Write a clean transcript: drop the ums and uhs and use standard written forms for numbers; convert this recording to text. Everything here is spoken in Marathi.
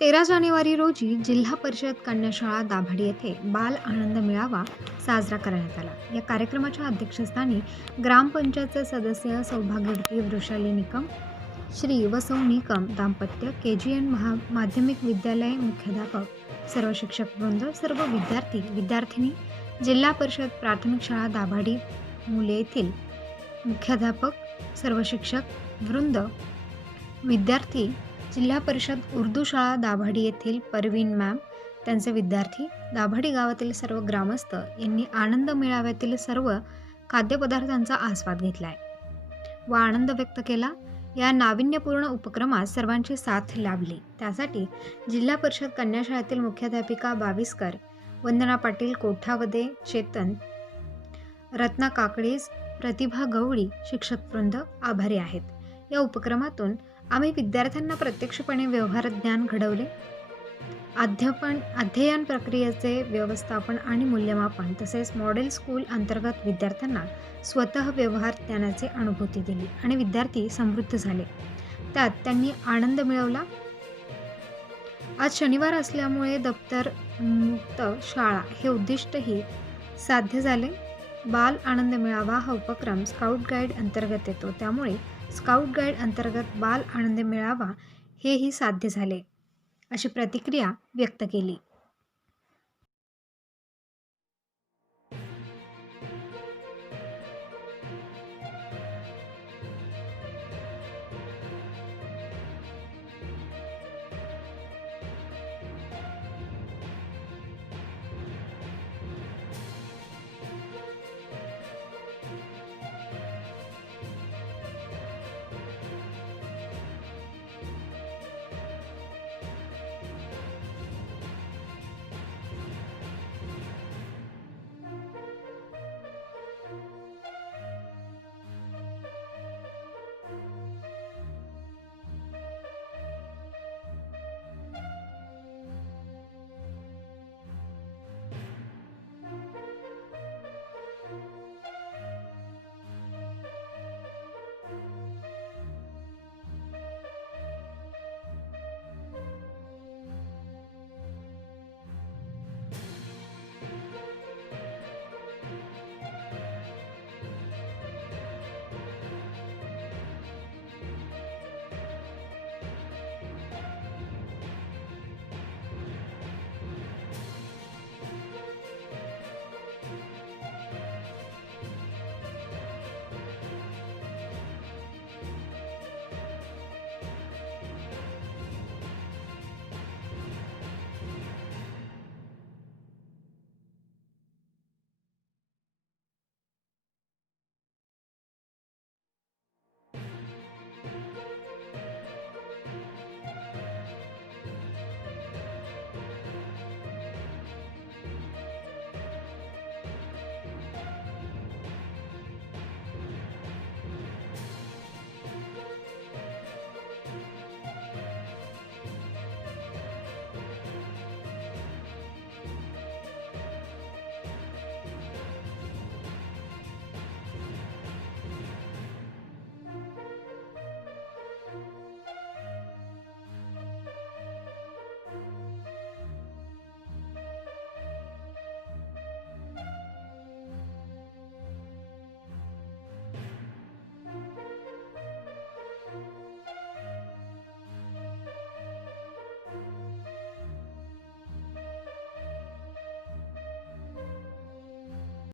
13 जानेवारी रोजी जिल्हा परिषद कन्याशाळा दाभाडी येथे बाल आनंद मेळावा साजरा करण्यात आला। या कार्यक्रमाच्या अध्यक्षस्थानी ग्रामपंचायतचे सदस्य सौभाग्यवती वृषाली निकम, श्री व सौ निकम दाम्पत्य, KGN माध्यमिक विद्यालय मुख्याध्यापक, सर्व शिक्षक वृंद, सर्व विद्यार्थी विद्यार्थिनी, जिल्हा परिषद प्राथमिक शाळा दाभाडी मुले येथील मुख्याध्यापक, सर्व शिक्षक वृंद, विद्यार्थी, जिल्हा परिषद उर्दू शाळा दाभाडी येथील परवीन मॅम, त्यांचे विद्यार्थी, दाभाडी गावातील सर्व ग्रामस्थ यांनी आनंद मेळाव्यातील सर्व खाद्यपदार्थांचा आस्वाद घेतलाय व आनंद व्यक्त केला। या नाविन्यपूर्ण उपक्रमात सर्वांची साथ लाभली। त्यासाठी जिल्हा परिषद कन्याशाळेतील मुख्याध्यापिका बाविस्कर, वंदना पाटील कोठावदे, चेतन, रत्ना काकडेज, प्रतिभा गवळी, शिक्षकवृंद आभारी आहेत। या उपक्रमातून आम्ही विद्यार्थ्यांना प्रत्यक्षपणे व्यवहार ज्ञान घडवले, अध्ययन प्रक्रियेचे व्यवस्थापन आणि मूल्यमापन तसेच मॉडेल स्कूल अंतर्गत विद्यार्थ्यांना स्वतः व्यवहार ज्ञानाची अनुभूती दिली आणि विद्यार्थी समृद्ध झाले। त्यात त्यांनी आनंद मिळवला। आज शनिवार असल्यामुळे दप्तर मुक्त शाळा हे उद्दिष्टही साध्य झाले। बाल आनंद मेळावा हा उपक्रम स्काउट गाईड अंतर्गत येतो, त्यामुळे स्काउट गाईड अंतर्गत बाल आनंद मेळावा हेही साध्य झाले, अशी प्रतिक्रिया व्यक्त केली।